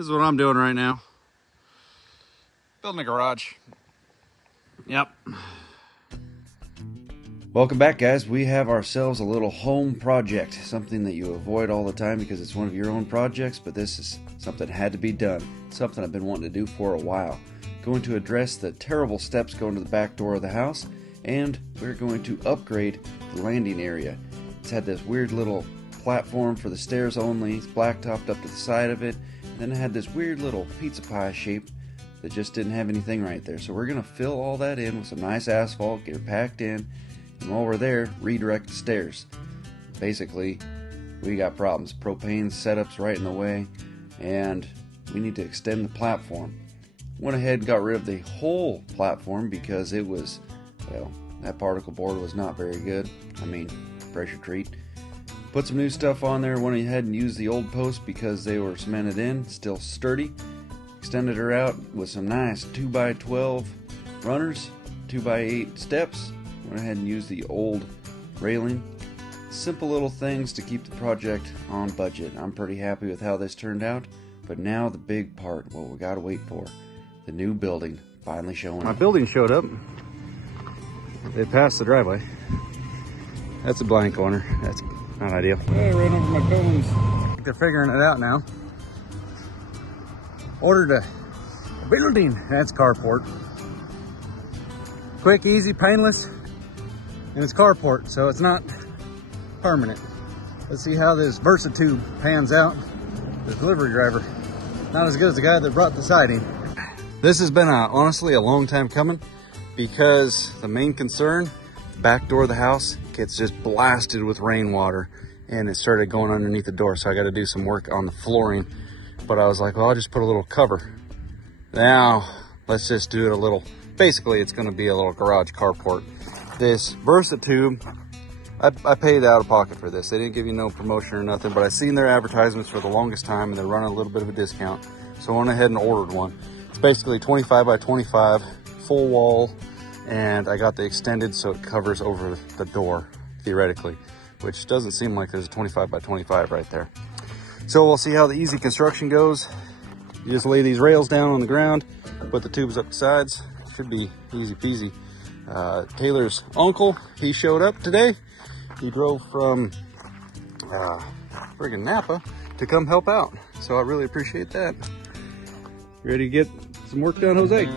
This is what I'm doing right now. Building a garage. Yep. Welcome back, guys. We have ourselves a little home project, something that you avoid all the time because it's one of your own projects, but this is something that had to be done, something I've been wanting to do for a while. Going to address the terrible steps going to the back door of the house, and we're going to upgrade the landing area. It's had this weird little platform for the stairs only, it's blacktopped up to the side of it, and then it had this weird little pizza pie shape that just didn't have anything right there. So we're going to fill all that in with some nice asphalt, get it packed in, and while we're there, redirect the stairs. Basically, we got problems. Propane setup's right in the way, and we need to extend the platform. Went ahead and got rid of the whole platform because it was, well, that particle board was not very good. I mean, pressure treat. Put some new stuff on there. Went ahead and used the old posts because they were cemented in, still sturdy. Extended her out with some nice 2x12 runners, 2x8 steps. Went ahead and used the old railing. Simple little things to keep the project on budget. I'm pretty happy with how this turned out. But now the big part, what we gotta wait for. The new building finally showing up. My building showed up. They passed the driveway. That's a blind corner. That's not ideal. I ran over my cones. They're figuring it out now. Ordered a building. That's carport. Quick, easy, painless. And it's carport, so it's not permanent. Let's see how this VersaTube pans out. The delivery driver, not as good as the guy that brought the siding. This has been honestly a long time coming because the main concern, the back door of the house gets just blasted with rainwater and it started going underneath the door. So I got to do some work on the flooring, but I was like, well, I'll just put a little cover. Now let's just do it a little, basically it's going to be a little garage carport. This VersaTube, I paid out of pocket for this. They didn't give you no promotion or nothing, but I seen their advertisements for the longest time and they're running a little bit of a discount. So I went ahead and ordered one. It's basically 25 by 25, full wall, and I got the extended so it covers over the door, theoretically, which doesn't seem like there's a 25 by 25 right there. So we'll see how the easy construction goes. You just lay these rails down on the ground, put the tubes up the sides. Should be easy peasy. Taylor's uncle, he showed up today. He drove from friggin' Napa to come help out. So I really appreciate that. Ready to get some work done, Jose?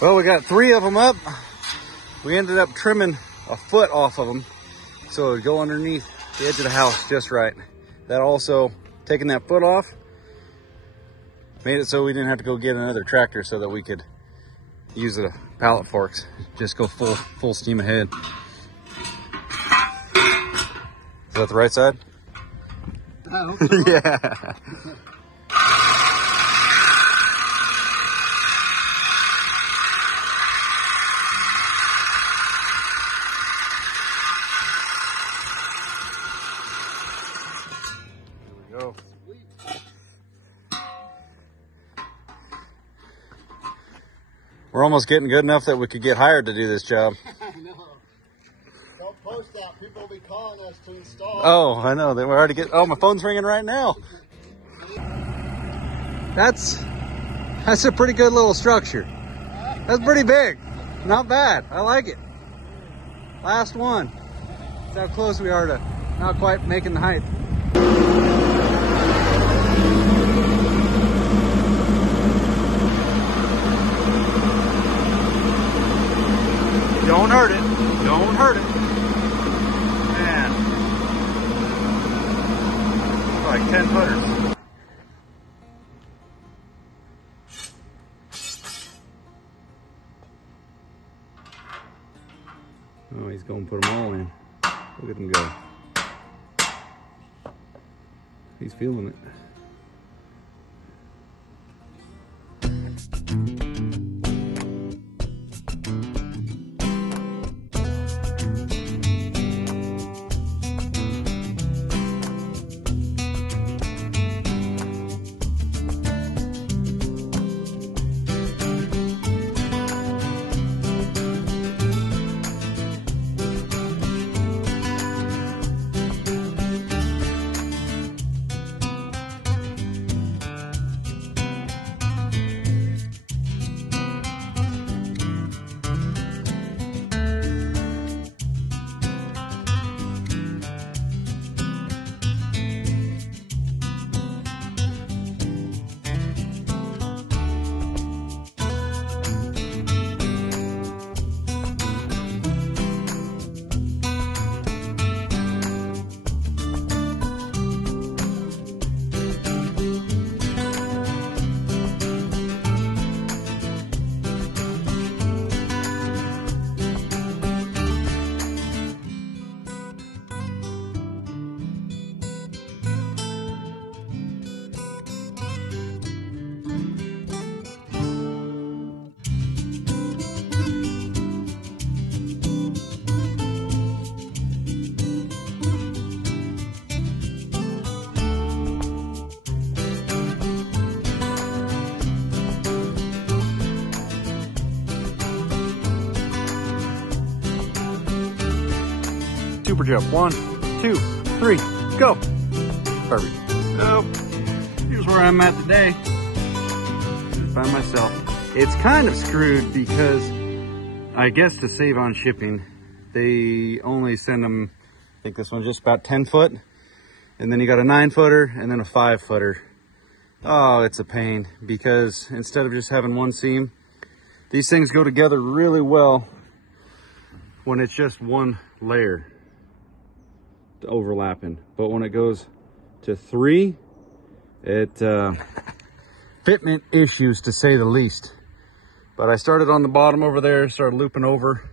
Well, we got 3 of them up. We ended up trimming a foot off of them so it would go underneath the edge of the house just right. That also, taking that foot off, made it so we didn't have to go get another tractor so that we could use the pallet forks. Just go full steam ahead. Is that the right side? I hope so. Yeah. There we go. We're almost getting good enough that we could get hired to do this job. I know. Don't post that. People will be calling us to install. Oh, I know. They were already getting. Oh, my phone's ringing right now. That's a pretty good little structure. That's pretty big. Not bad. I like it. Last one. That's how close we are to not quite making the height. Don't hurt it. Don't hurt it. Man. Like 10 footers. Oh, he's going to put them all in. Look at him go. He's feeling it. Super jump. 1, 2, 3, go. Perfect. So, here's where I'm at today. Just by myself. It's kind of screwed because I guess to save on shipping, they only send them, I think this one's just about 10 foot. And then you got a 9-footer and then a 5-footer. Oh, it's a pain because instead of just having one seam, these things go together really well when it's just one layer overlapping. But when it goes to 3, it fitment issues to say the least. But I started on the bottom over there, started looping over,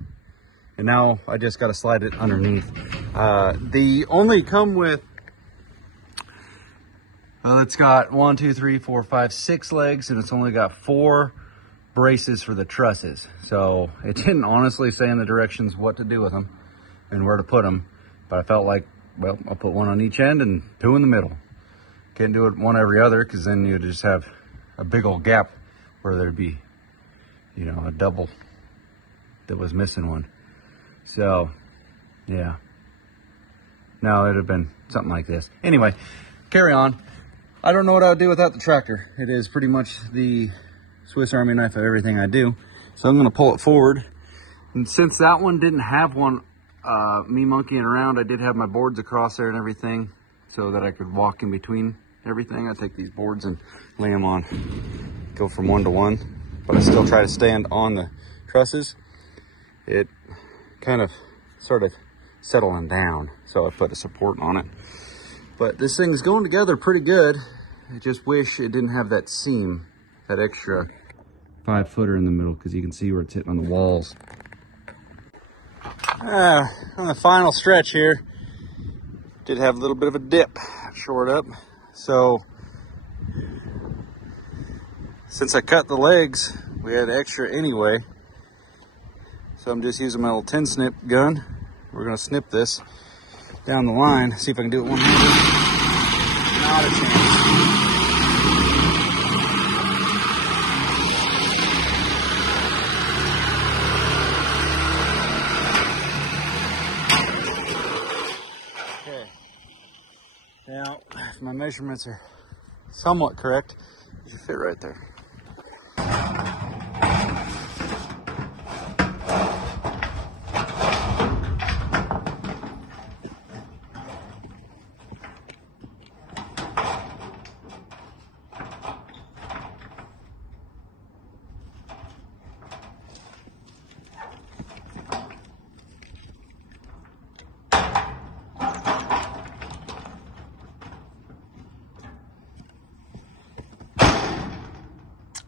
and now I just got to slide it underneath. They only come with, well, it's got 1, 2, 3, 4, 5, 6 legs, and it's only got 4 braces for the trusses. So it didn't honestly say in the directions what to do with them and where to put them, but I felt like, well, I'll put 1 on each end and 2 in the middle. Can't do it 1 every other because then you'd just have a big old gap where there'd be, you know, a double that was missing one. So, yeah. No, it'd have been something like this. Anyway, carry on. I don't know what I would do without the tractor. It is pretty much the Swiss Army knife of everything I do. So I'm going to pull it forward. And since that one didn't have one, me monkeying around, I did have my boards across there and everything so that I could walk in between everything. I take these boards and lay them on, go from 1 to 1. but I still try to stand on the trusses. It kind of started settling down, so I put a support on it. But this thing's going together pretty good. I just wish it didn't have that seam, that extra 5-footer in the middle, because you can see where it's hitting on the walls. On the final stretch here, did have a little bit of a dip, short up. So since I cut the legs, we had extra anyway. So I'm just using my little tin snip gun. We're gonna snip this down the line, see if I can do it one-handed. Not a chance. Okay. Now, if my measurements are somewhat correct, it should fit right there.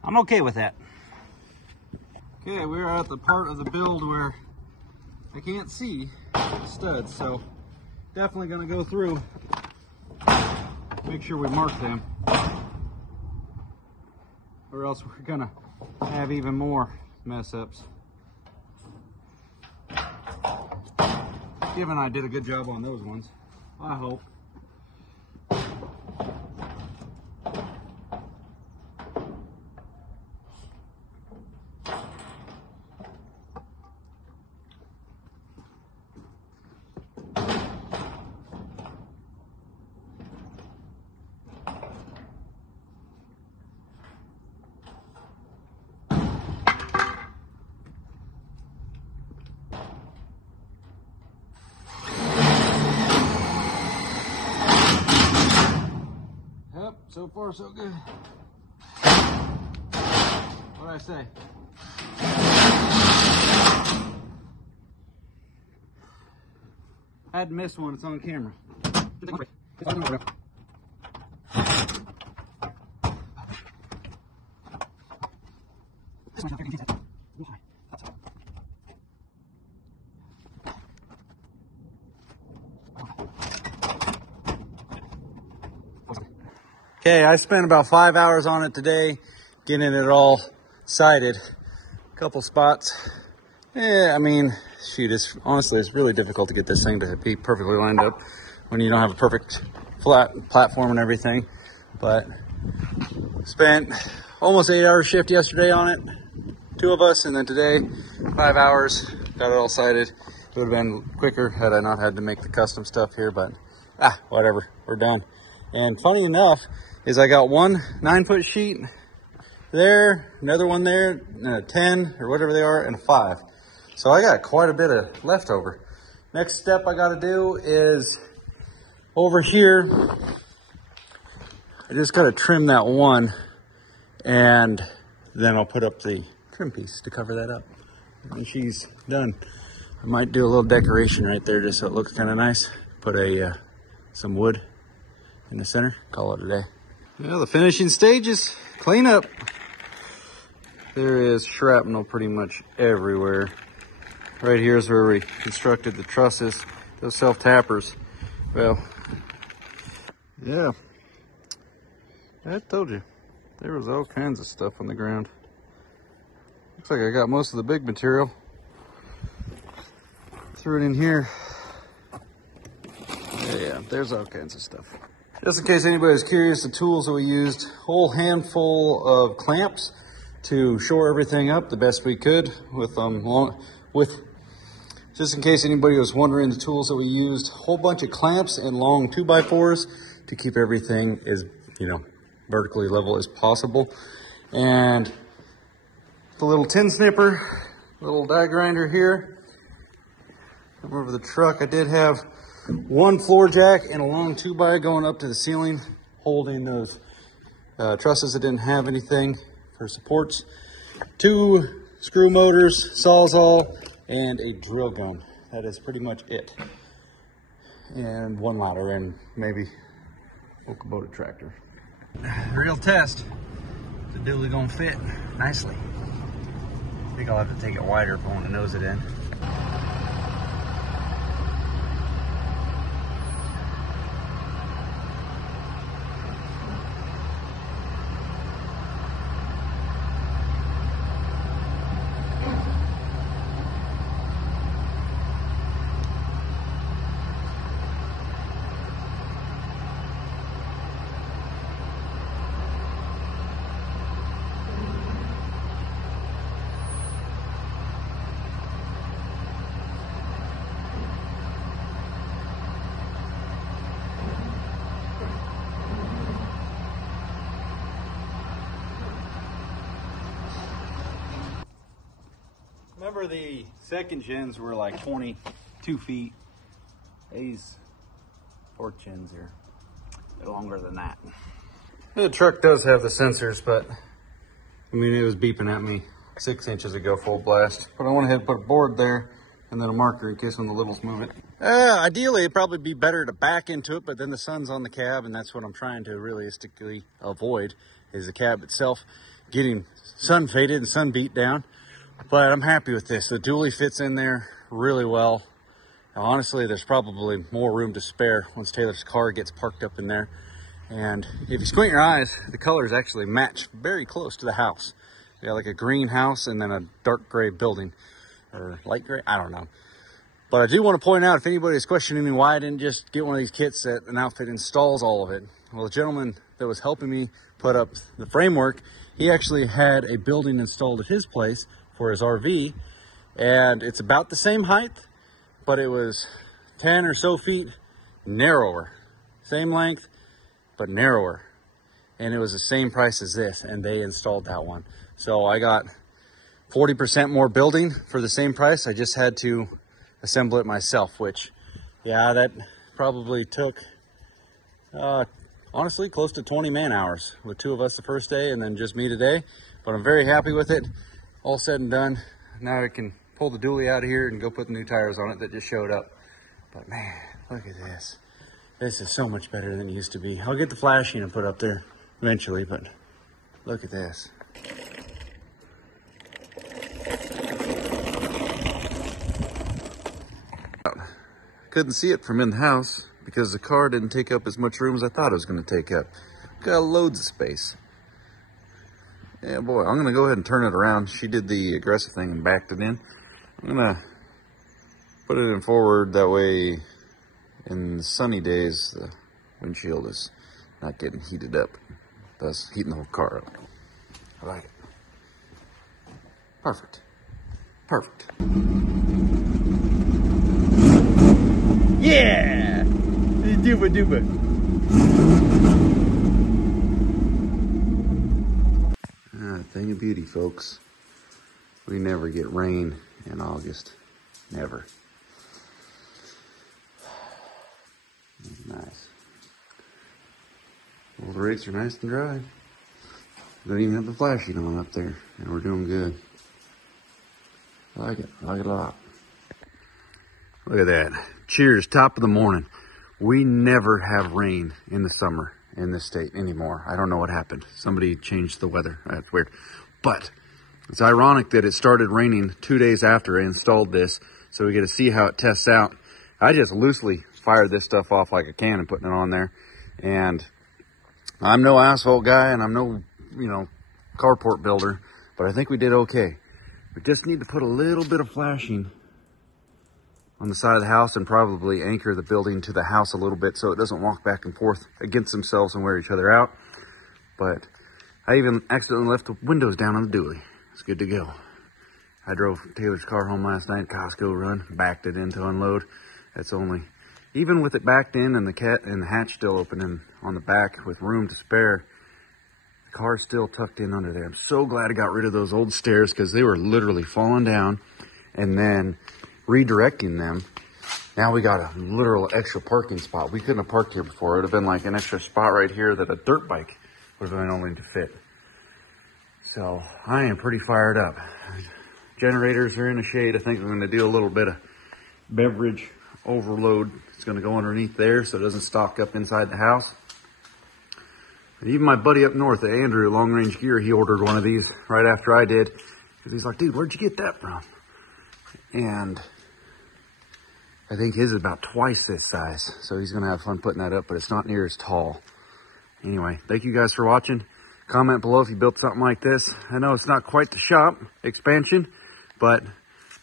I'm okay with that. Okay, we're at the part of the build where I can't see the studs, so definitely gonna go through, make sure we mark them, or else we're gonna have even more mess ups. Given I did a good job on those ones, I hope. So far, so good. What'd I say? I had missed one, it's on camera. Okay, I spent about 5 hours on it today, getting it all sighted. A couple spots. Yeah, I mean, shoot, honestly, it's really difficult to get this thing to be perfectly lined up when you don't have a perfect flat platform and everything. But spent almost 8 hour shift yesterday on it, 2 of us, and then today, 5 hours, got it all sighted. It would have been quicker had I not had to make the custom stuff here, but whatever, we're done. And funny enough, is I got one 9-foot sheet there, another one there, and a 10 or whatever they are, and a 5. So I got quite a bit of leftover. Next step I got to do is over here, I just got to trim that one, and then I'll put up the trim piece to cover that up. And she's done. I might do a little decoration right there just so it looks kind of nice. Put some wood in the center, call it a day. Well, the finishing stages, clean up. There is shrapnel pretty much everywhere. Right here is where we constructed the trusses, those self-tappers. Well, yeah, I told you, there was all kinds of stuff on the ground. Looks like I got most of the big material. Threw it in here. Yeah, there's all kinds of stuff. Just in case anybody's curious, the tools that we used, whole handful of clamps to shore everything up the best we could just in case anybody was wondering, the tools that we used, whole bunch of clamps and long 2x4s to keep everything as, vertically level as possible. And the little tin snipper, little die grinder here. Come over the truck, I did have one floor jack and a long 2x going up to the ceiling, holding those trusses that didn't have anything for supports. 2 screw motors, Sawzall, and a drill gun. That is pretty much it. And 1 ladder and maybe a Kubota tractor. Real test. Is the dually gonna fit nicely? I think I'll have to take it wider if I want to nose it in. Remember the second gens were like 22 feet. These 4th gens are a bit longer than that. The truck does have the sensors, but I mean, it was beeping at me 6 inches ago, full blast. But I went ahead and put a board there and then a marker in case when the littles move it. Ideally, it'd probably be better to back into it, but then the sun's on the cab, and that's what I'm trying to realistically avoid, is the cab itself getting sun faded and sun beat down. But I'm happy with this. The dually fits in there really well. Now, honestly, there's probably more room to spare once Taylor's car gets parked up in there. And if you squint your eyes, the colors actually match very close to the house. You got like a green house and then a dark gray building, or light gray, I don't know. But I do want to point out, if anybody's questioning me why I didn't just get one of these kits that an outfit installs all of it. Well, the gentleman that was helping me put up the framework, he actually had a building installed at his place for his RV, and it's about the same height, but it was 10 or so feet narrower. Same length, but narrower. And it was the same price as this, and they installed that one. So I got 40% more building for the same price. I just had to assemble it myself, which, yeah, that probably took, honestly, close to 20 man hours with 2 of us the first day and then just me today. But I'm very happy with it. All said and done, now I can pull the dually out of here and go put the new tires on it that just showed up. But man, look at this. This is so much better than it used to be. I'll get the flashing and put up there eventually, but look at this. Couldn't see it from in the house because the car didn't take up as much room as I thought it was going to take up. Got loads of space. Yeah, boy, I'm going to go ahead and turn it around. She did the aggressive thing and backed it in. I'm going to put it in forward. That way, in sunny days, the windshield is not getting heated up, thus heating the whole car up. I like it. Perfect. Perfect. Yeah! Dooba dooba. Thing of beauty, folks. We never get rain in August. Never. Nice. Well, the rakes are nice and dry. Don't even have the flashing on up there, and we're doing good. I like it. I like it a lot. Look at that. Cheers, top of the morning. We never have rain in the summer in this state anymore. I don't know what happened. Somebody changed the weather. That's weird. But it's ironic that it started raining 2 days after I installed this, so we get to see how it tests out. I just loosely fired this stuff off like a cannon, putting it on there. And I'm no asphalt guy, and I'm no, carport builder, but I think we did okay. We just need to put a little bit of flashing on the side of the house and probably anchor the building to the house a little bit so it doesn't walk back and forth against themselves and wear each other out. But I even accidentally left the windows down on the dually. It's good to go. I drove Taylor's car home last night, Costco run, backed it in to unload. That's only, even with it backed in and the hatch still open on the back with room to spare, the car's still tucked in under there. I'm so glad I got rid of those old stairs because they were literally falling down, and then redirecting them. Now we got a literal extra parking spot. We couldn't have parked here before. It would have been like an extra spot right here that a dirt bike would have been only to fit. So I am pretty fired up. Generators are in the shade. I think I'm going to do a little bit of beverage overload. It's going to go underneath there so it doesn't stock up inside the house. And even my buddy up north, Andrew at Long Range Gear, he ordered one of these right after I did. Because he's like, dude, where'd you get that from? And I think his is about twice this size. So he's going to have fun putting that up, but it's not near as tall. Anyway, thank you guys for watching. Comment below if you built something like this. I know it's not quite the shop expansion, but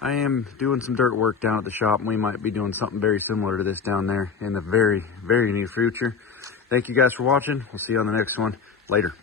I am doing some dirt work down at the shop, and we might be doing something very similar to this down there in the very, very near future. Thank you guys for watching. We'll see you on the next one. Later.